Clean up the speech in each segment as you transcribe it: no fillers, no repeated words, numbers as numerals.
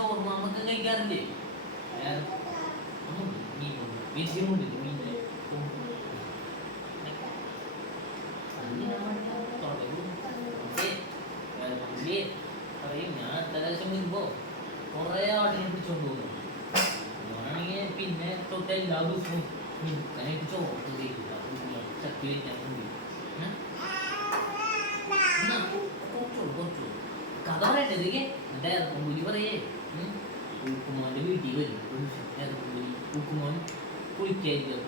ചോർമ്മൊക്കെ കഴിക്കാറില്ലേ? മീൻ പറയും ഞാൻ അത്യാവശ്യം വരുമ്പോ കൊറേ ആടിനെ പിടിച്ചോണ്ട് പോകുന്നു. ഞാനാണെങ്കിൽ പിന്നെ തൊട്ട് എല്ലാ ദിവസവും മിടുക്കനായിട്ട് ചോർത്ത് തരില്ല. ചട്ടി വയ്ക്കാൻ കുറച്ചു കഥ പറയട്ടെ ഇതൊക്കെ. എന്നിട്ട് ഏറക്കമ്പൂലി പറയേ ഊക്കുമോന്റെ വീട്ടിൽ വരും. ഏറക്കമ്പൂലി ഊക്കുമോൻ കുളിക്കായിരിക്കും.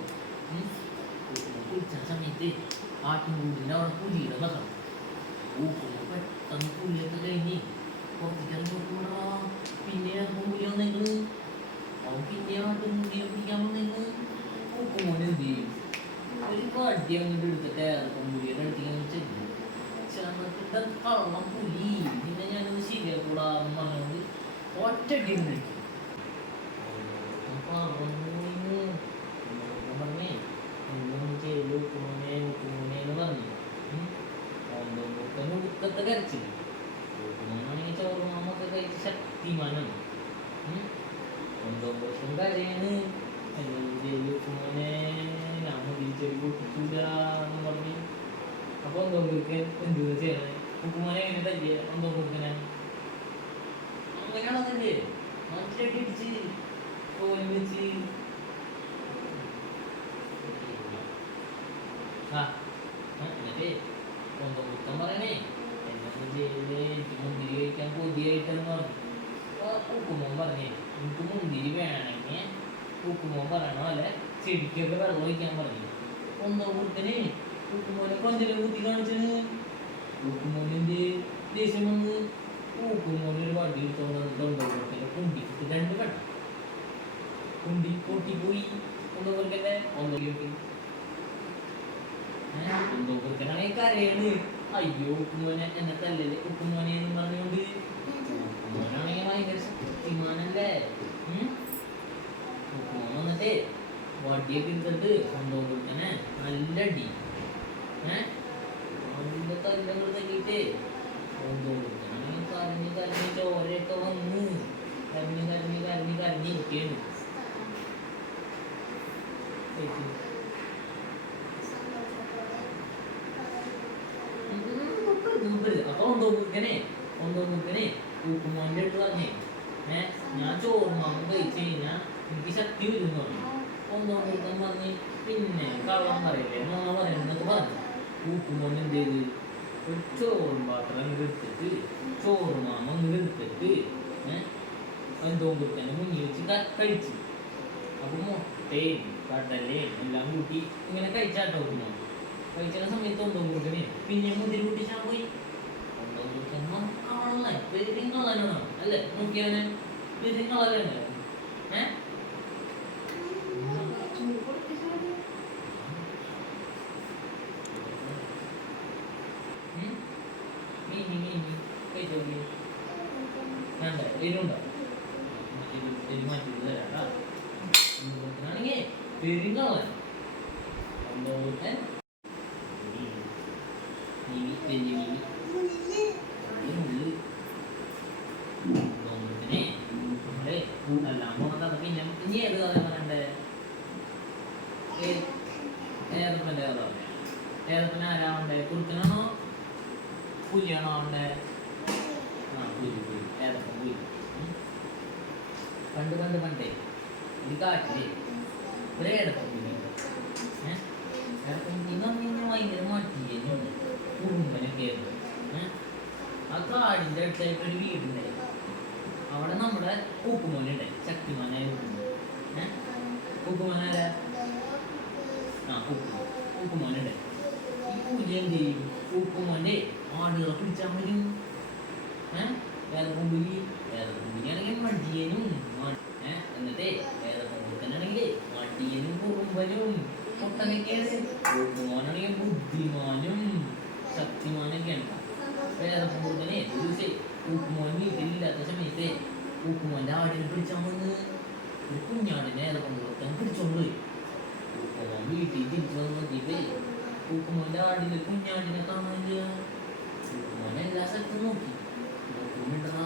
ഊക്കുമോൻ കുളിച്ച സമയത്ത് ആട്ടിൻകൂടിൻ്റെ അവിടെ പുലിയുടെ ബഹളം. ഊക്കുമോൻ പെട്ടെന്ന് പുലിയൊക്കെ കഴിഞ്ഞ് പുറത്തേക്ക് നോക്കുമ്പോഴാ പിന്നെ ഏറക്കമ്പൂലി വന്നേക്കണ്. അവൻ പിന്നെ ആട്ടിൻകൂടിയെ പിടിക്കാൻ വന്നേക്കണ്. ഊക്കുമോൻ എന്ത് ചെയ്യും? ഒരു കടി അങ്ങോട്ട് എടുത്തിട്ട് ഏറക്കമ്പൂലിയുടെ അടുത്തേക്ക് ചെല്ലും. കള്ളം പുലി പിന്നെ ഞാനത് ശരിയാക്കൂടാന്ന് പറഞ്ഞത് ഒറ്റടി വിളിക്കും. പറഞ്ഞേ എന്തൊന്നും ചെയ്തു ഊക്കുമോനേന്ന് പറഞ്ഞു. ഉടുക്കത്തെ കരച്ചില്ല. ഊക്കുമോനാണെങ്കിൽ ചോറുമാമൊക്കെ കഴിച്ച് ശക്തിമാനാണ്. ഒന്തോമ്പുറത്തും കരയാണ്. എന്തൊന്നും ചെയ്തു ഊക്കുമോനെ ഞാൻ മുതിരിച്ചൊരു പൊട്ടിക്കൂലെന്ന് പറഞ്ഞു. അപ്പൊ ഒന്തോമ്പുറക്കൻ എന്ത് ചെയ്യണേ? ഊക്കുമോനെ എങ്ങനെ തല്ലിയ ഒന്തോമ്പുറക്കനെ? അങ്ങനെയാണോ തല്ലേ? മറ്റടി അടിച്ച് കോലം വെച്ച് എന്നിട്ട് ഒന്തോമ്പുറക്കൻ പറയണേ എന്നൊന്നും ചെയ്തേ എനിക്ക് മുന്തിരി കഴിക്കാൻ കൊതിയായിട്ടെന്ന് പറഞ്ഞു. ഊക്കുമോൻ പറഞ്ഞേ എനിക്ക് മുന്തിരി വേണമെങ്കിൽ ഊക്കുമോൻ പറയണോ അല്ലെ ചെടിക്കൊക്കെ വെള്ളം ഒഴിക്കാൻ പറഞ്ഞു. ഒന്തോമ്പുറക്കന് ഊക്കുമോനെ കൊഞ്ചിലെ കുത്തി കാണിച്ചാണ്. ഊക്കുമോനെന്ത് ദേഷ്യം വന്ന് ഊക്കുമോനൊരു വണ്ടി എടുത്തോണ്ട് ഒന്തോമ്പുറക്കൻ്റെ കുണ്ടിക്കിട്ട് 2 വെട്ടം. കുണ്ടി പൊട്ടിപ്പോയി. ഒന്തോമ്പുറക്കൻ്റെ ഒന്തോമ്പുറക്കനാണെങ്കിൽ കരയാണ്. അയ്യോ ഊക്കുമോനെ എന്നെ തല്ലല്ലേ ഊക്കുമോനെ എന്ന് പറഞ്ഞുകൊണ്ട്. ഊക്കുമോനാണെങ്കിൽ ഭയങ്കര ശക്തിമാനല്ലേ. ഊക്കുമോൻ വന്നിട്ട് വടിയൊക്കെ എടുത്തിട്ട് ഒന്തോമ്പുറക്കനെ നല്ല അടി. അതിൻ്റെ തല്ലങ്ങൾ തല്ലിയിട്ട് ഒന്തോമ്പുറക്കനാണെങ്കിൽ കരഞ്ഞ് ചോരയൊക്കെ വന്ന് കരഞ്ഞ് കുട്ടിയാണ്. അപ്പൊ ഒന്തോമ്പുറക്കനെ ഊക്കുമോൻ്റെ അടുത്ത് പറഞ്ഞേ ഞാൻ ചോറുമാമ കഴിച്ചു കഴിഞ്ഞാൽ എനിക്ക് ശക്തി വരും എന്ന് പറഞ്ഞു. ഒന്തോമ്പുറക്കൻ പറഞ്ഞ് പിന്നെ കള്ളം പറയല്ലേ നോണ പറയണെന്നൊക്കെ പറഞ്ഞു. ഊക്കുമോൻ എന്ത് ചെയ്ത് ഒരു ചോറും പാത്രം അങ്ങോട്ട് എടുത്തിട്ട് ചോറുമാമ അങ്ങോട്ട് എടുത്തിട്ട് ഒന്തോമ്പുറക്കൻ്റെ മുന്നിൽ വെച്ച് കഴിച്ചു. അപ്പൊ മുട്ടയും കടലയും എല്ലാം കൂട്ടി ഇങ്ങനെ കഴിച്ചാട്ടോ ഊക്കുമോൻ. കഴിച്ച സമയത്ത് ഒന്തോമ്പുറക്കന് പിന്നെ മുന്തിരി കൂട്ടിച്ചാൽ പോയി. ഒന്തോമ്പുറക്കൻ കള്ളൻ പെരുങ്ങളനാണോ അല്ലേ? നോക്കിയവനെ പെരുങ്ങളല്ലേ? എരുണ്ടോ മാറ്റി തരാണെങ്കിൽ പെരുങ്ങളൻ ഒന്തോമ്പുറക്കൻ എല്ലാം പോണത്. പിന്നെ ഇനി ഏത് കഥ പറയണ്ടേ? ഏറപ്പൻ്റെ കഥ പറയാം. ഏറപ്പന് ആരാ വേണ്ടേ? കുറുക്കനാണോ പുലിയാണോ വേണ്ടേ? പുലി ഏറപ്പൻ പുലി. പണ്ടേ ഒരു കാട്ടില് ഒരു ഏറപ്പൻ പുലി. ഏറപ്പൻ പുലി എന്ന് പറഞ്ഞു കഴിഞ്ഞാൽ ഭയങ്കര മടിയനുണ്ട്. കുറുമ്പനൊക്കെ ആയിരുന്നു. ആ കാടിൻ്റെ അടുത്തായിട്ട് ഒരു വീടുണ്ടായി. അവിടെ നമ്മുടെ ഊക്കുമോനുണ്ടായി. ശക്തിമാനായ ഊക്കുമോനാരാ? ഊക്കുമോനുണ്ടായി. ഈ പുലി എന്ത് ചെയ്യും? ഊക്കുമോൻ്റെ ആടുകളെ പിടിച്ചാൽ വരും. ഏറക്കമ്പുലിയാണെങ്കിൽ മടിയനും. എന്നിട്ട് ഏറക്കമ്പുറക്കനാണെങ്കിൽ മടിയനും കുറുമ്പനും പൊട്ടനൊക്കെയാണ്. ഊക്കുമോനാണെങ്കിൽ ബുദ്ധിമാനും ശക്തിമാനൊക്കെയാണ്. ഏറക്കമ്പുറക്കനെ ഒരു ദിവസം ഊക്കുമോൻ വീട്ടിലില്ലാത്ത സമയത്ത് ഊക്കുമോൻ്റെ ആടിനെ പിടിച്ചാൽ വന്ന് ഒരു കുഞ്ഞാടിനെ ഏറക്കമ്പുറക്കൻ പിടിച്ചോണ്ട് പോയി. ഊക്കുമോൻ വീട്ടിൽ തിരിച്ചു വന്ന് നോക്കിയപ്പോ ഊക്കുമോൻ്റെ ആടിന് കുഞ്ഞാടിനെ കാണാനില്ല. ഊക്കുമോൻ എല്ലാ സ്ഥലത്തും നോക്കി. നോക്കുമ്പോണ്ടാ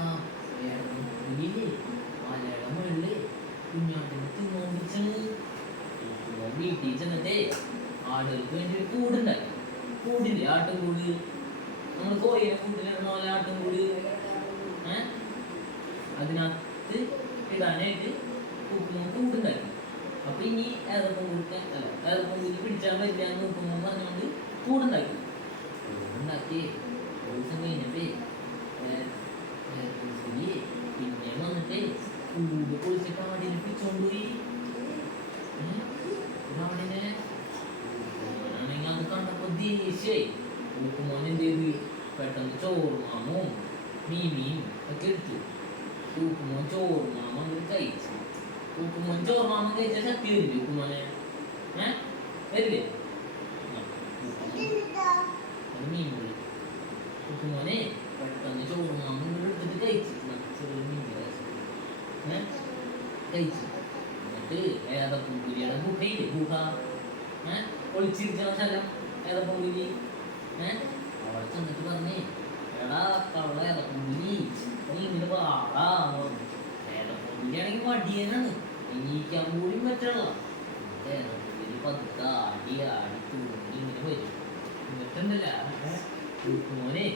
പുലിയില്ലേ ആട്ടുംകൂട്, നമ്മൾ കോഴിനെ കൂട്ടിലിടുന്ന പോലെ ആട്ടുംകൂട് അതിനകത്ത് ഇടാനായിട്ട് ഉപ്പുമോൻ കൂടുണ്ടാക്കി. അപ്പൊ ഇനി ഏതപ്പം കൊടുക്കാൻ ഏതപ്പം കൂടി പിടിച്ചാൽ പറ്റില്ല എന്ന് ഉപ്പുമോൻ പറഞ്ഞുകൊണ്ട് കൂടുണ്ടാക്കി. കൂടുണ്ടാക്കി ദിവസം കഴിഞ്ഞപ്പേ പിന്നെ വന്നിട്ട് കൂട് പൊളിച്ചിട്ട് ആടിനെ പിടിച്ചോണ്ടുപോയി. ആടിനെ ആണെങ്കിൽ അത് കണ്ടപ്പോ ദേഷ്യായി. ഉപ്പുമോൻ എന്ത് ചെയ്ത് പെട്ടെന്ന് ചോറുമാമും മീമീൻ ഒക്കെ എടുത്തു. ഉപ്പുമോൻ ചോറുമാമ കഴിച്ചു. ഉപ്പുമോൻ ചോറുമാമ കഴിച്ചാൽ ശക്തി വരില്ലേ ഉപ്പുമോനെ? വരില്ലേ? അത് മീൻ വിളി. ഉപ്പുമോനെ പെട്ടെന്ന് ചോറുമാമ എടുത്തിട്ട് കഴിച്ചു. ചെറിയ മീൻ കഴിച്ചു. എന്നിട്ട് ഏതപ്പുംപുലിയുടെ ഗുഹയില്ലേ, ഗുഹ ഒളിച്ചിരിക്കുന്ന സ്ഥലം ഏതപ്പുംപുലി അവിടെ ചെന്നിട്ട് പറഞ്ഞേ, എടാ കള്ള ഏതപ്പുംപുലി നീ ഇങ്ങനെ പാടാ. ഏതപ്പുംപുലിയാണെങ്കിൽ മടിയനാണ്, എണീക്കാൻ കൂടി പറ്റുള്ള. ഏതപ്പുംപുലി പതുക്കെ ആടി ആടി തൂങ്ങി ഇങ്ങനെ വരും. എന്നിട്ടുണ്ടല്ല മോനെ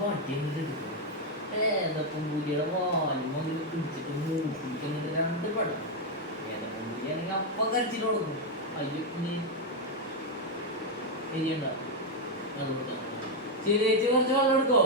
വണ്ടി എന്നിട്ട് എടുക്കും. ഏതപ്പുംപുലിയുടെ വാലും അങ്ങനെ പിടിച്ചിട്ട് മൂപ്പിച്ചിട്ട് രണ്ട് പടം. ഏതപ്പുംപുലിയാണെങ്കിൽ അപ്പം കരച്ചിട്ട് കൊടുക്കും. അയ്യോ കുഞ്ഞ് ശരിയുണ്ട ചേച്ചി കുറച്ച് വെള്ളം എടുക്കോ?